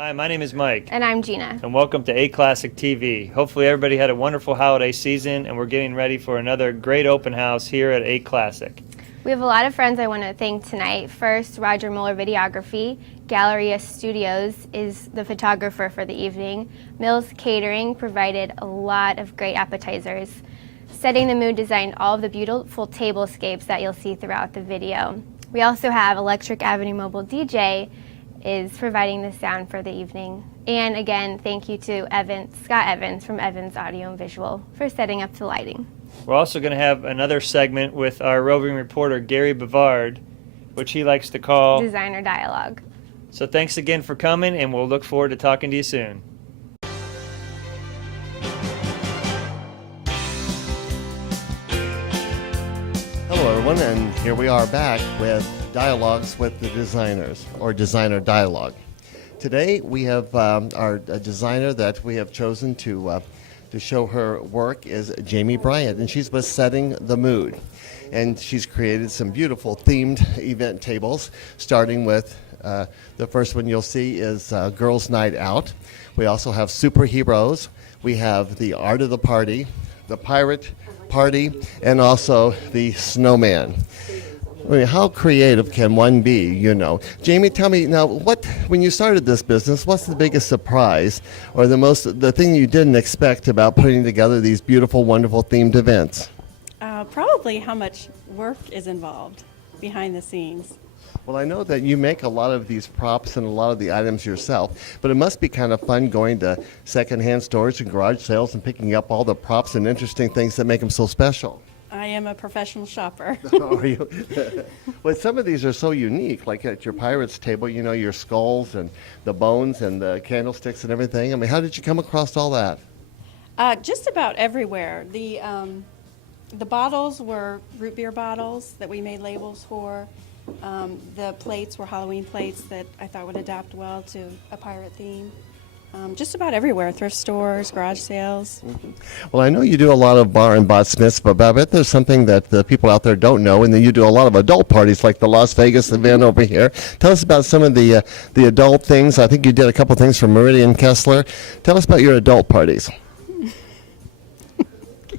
Hi, my name is Mike. And I'm Gina. And welcome to A Classic TV. Hopefully everybody had a wonderful holiday season and we're getting ready for another great open house here at A Classic. We have a lot of friends I want to thank tonight. First, Roger Muller Videography. Galleria Studios is the photographer for the evening. Mills Catering provided a lot of great appetizers. Setting the Mood designed all of the beautiful tablescapes that you'll see throughout the video. We also have Electric Avenue Mobile DJ is providing the sound for the evening. And again, thank you to Scott Evans from Evans Audio and Visual for setting up the lighting. We're also going to have another segment with our roving reporter Gary Bavard, which he likes to call Designer Dialogue. So thanks again for coming, and we'll look forward to talking to you soon. Hello everyone, and here we are back with Dialogues with the Designers, or Designer Dialogue. Today we have our designer that we have chosen to show her work is Jamie Bryant, and she's with Setting the Mood. And she's created some beautiful themed event tables, starting with the first one you'll see is Girls Night Out. We also have Superheroes. We have the Art of the Party, the Pirate Party, and also the Snowman. I mean, how creative can one be, you know? Jamie, tell me now, when you started this business, what's the biggest surprise or the thing you didn't expect about putting together these beautiful, wonderful themed events? Probably how much work is involved behind the scenes. Well, I know that you make a lot of these props and a lot of the items yourself, but it must be kind of fun going to secondhand stores and garage sales and picking up all the props and interesting things that make them so special. I am a professional shopper. Oh, are you? Well, some of these are so unique, like at your Pirates table, you know, your skulls and the bones and the candlesticks and everything. I mean, how did you come across all that? Just about everywhere. The bottles were root beer bottles that we made labels for. The plates were Halloween plates that I thought would adapt well to a pirate theme. Just about everywhere, thrift stores, garage sales. Mm-hmm. Well, I know you do a lot of bar and bat mitzvahs, but I bet there's something that the people out there don't know, and then you do a lot of adult parties like the Las Vegas event over here. Tell us about some of the adult things. I think you did a couple things for Meridian Kessler. Tell us about your adult parties.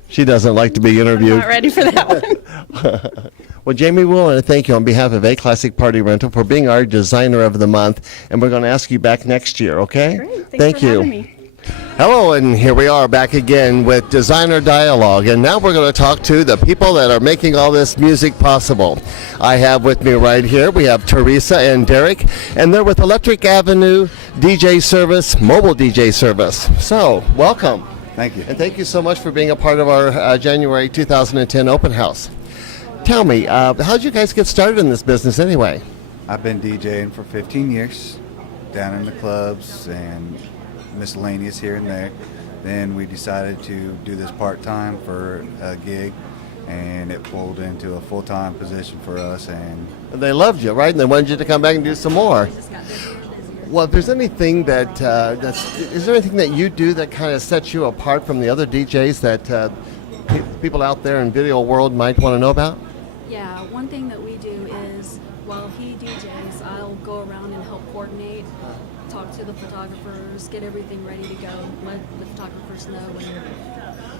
She doesn't like to be interviewed. I'm not ready for that one. Well, Jamie, we want to thank you on behalf of A Classic Party Rental for being our designer of the month, and we're going to ask you back next year, okay? Great. Thank for you. having me. Hello, and here we are back again with Designer Dialogue, and now we're going to talk to the people that are making all this music possible. I have with me right here, we have Teresa and Derek, and they're with Electric Avenue DJ Service, Mobile DJ Service. So, welcome. Thank you. And thank you so much for being a part of our January 2010 open house. Tell me, how did you guys get started in this business anyway? I've been DJing for 15 years, down in the clubs and miscellaneous here and there. Then we decided to do this part-time for a gig, and it pulled into a full-time position for us. And they loved you, right? And they wanted you to come back and do some more. Well, if there's anything is there anything that you do that kind of sets you apart from the other DJs that people out there in video world might want to know about? Yeah, one thing that we do is while he DJs, I'll go around and help coordinate, talk to the photographers, get everything ready to go, let the photographers know when you're ready.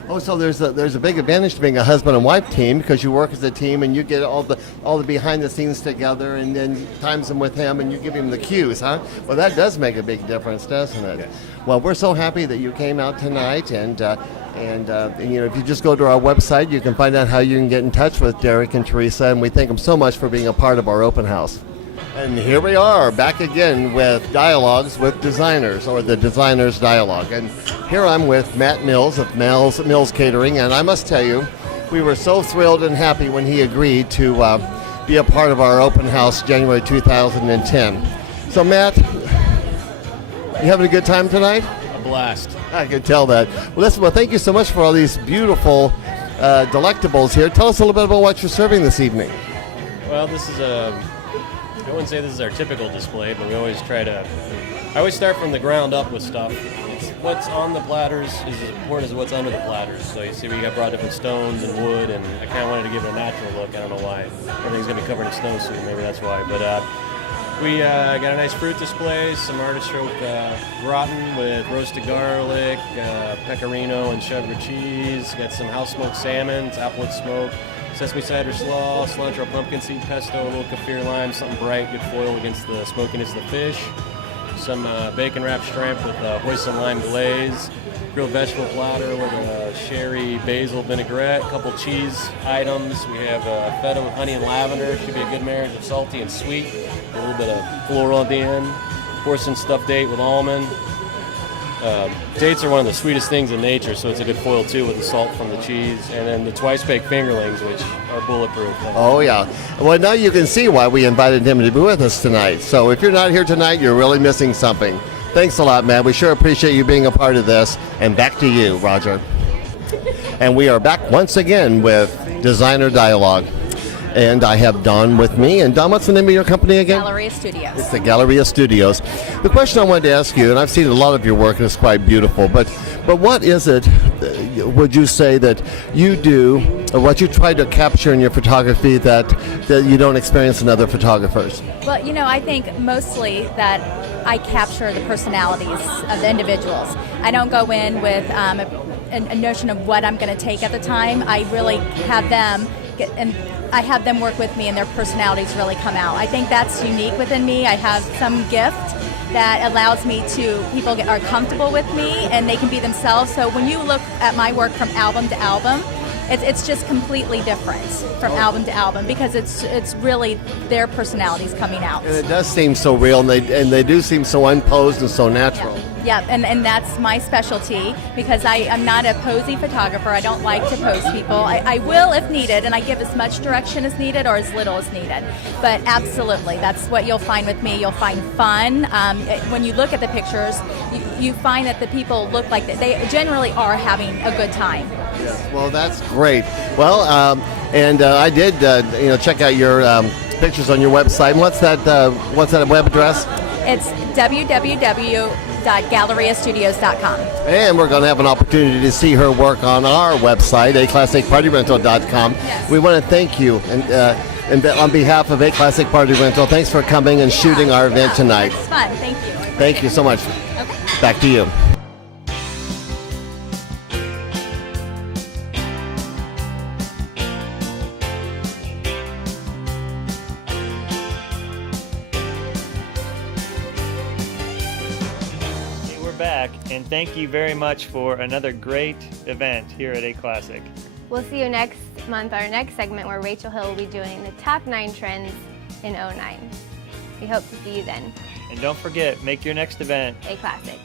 Oh, so there's a big advantage to being a husband and wife team because you work as a team and you get all the behind the scenes together and then times them with him and you give him the cues, huh? Well, that does make a big difference, doesn't it? Yes. Well, we're so happy that you came out tonight and you know, if you just go to our website, you can find out how you can get in touch with Derek and Teresa, and we thank them so much for being a part of our open house. And here we are, back again with Dialogues with Designers, or the Designers Dialogue. And here I'm with Matt Mills of Mills Catering, and I must tell you, we were so thrilled and happy when he agreed to be a part of our open house January 2010. So Matt, you having a good time tonight? A blast. I could tell that. Well, listen, thank you so much for all these beautiful delectables here. Tell us a little bit about what you're serving this evening. Well, this is I wouldn't say this is our typical display, but we always I always start from the ground up with stuff. What's on the platters is as important as what's under the platters. So you see we got brought different stones and wood, and I kind of wanted to give it a natural look. I don't know why. Everything's going to be covered in snow soon, maybe that's why. But We got a nice fruit display, some artichoke gratin with roasted garlic, pecorino and cheddar cheese. Got some house smoked salmon, it's applewood smoke, sesame cider slaw, cilantro pumpkin seed pesto, a little kaffir lime, something bright, good foil against the smokiness of the fish. Some bacon wrapped shrimp with hoisin lime glaze, grilled vegetable platter with a sherry basil vinaigrette, a couple cheese items. We have feta with honey and lavender, should be a good marriage of salty and sweet, a little bit of floral at the end. Porcelain stuffed date with almond. Dates are one of the sweetest things in nature, so it's a good foil too with the salt from the cheese. And then the twice baked fingerlings, which are bulletproof. Oh, yeah. Well, now you can see why we invited him to be with us tonight. So if you're not here tonight, you're really missing something. Thanks a lot, man. We sure appreciate you being a part of this. And back to you, Roger. And we are back once again with Designer Dialogue. And I have Dawn with me. And Dawn, what's the name of your company again? Galleria Studios. It's the Galleria Studios. The question I wanted to ask you, and I've seen a lot of your work, and it's quite beautiful, but what is it, would you say, that you do, or what you try to capture in your photography that you don't experience in other photographers? Well, I think mostly that I capture the personalities of the individuals. I don't go in with a notion of what I'm going to take at the time. I really have them I have them work with me and their personalities really come out. I think that's unique within me. I have some gift that allows me people are comfortable with me and they can be themselves. So when you look at my work from album to album, it's just completely different from album to album because it's really their personalities coming out. And it does seem so real, and they do seem so unposed and so natural. Yeah, and that's my specialty because I'm not a posy photographer. I don't like to pose people. I will if needed, and I give as much direction as needed or as little as needed. But absolutely, that's what you'll find with me. You'll find fun. When you look at the pictures, you find that the people look like they generally are having a good time. Yes, well, that's great. Well, I did check out your pictures on your website. And what's that web address? It's www.galleriastudios.com. And we're going to have an opportunity to see her work on our website, aclassicpartyrental.com. Yes. We want to thank you, and on behalf of A Classic Party Rental, thanks for coming and shooting our event tonight. It's fun. Thank you. Thank you so much. Okay. Back to you. Back, and thank you very much for another great event here at A Classic. We'll see you next month, our next segment, where Rachel Hill will be doing the top 9 trends in '09. We hope to see you then. And don't forget, make your next event A Classic.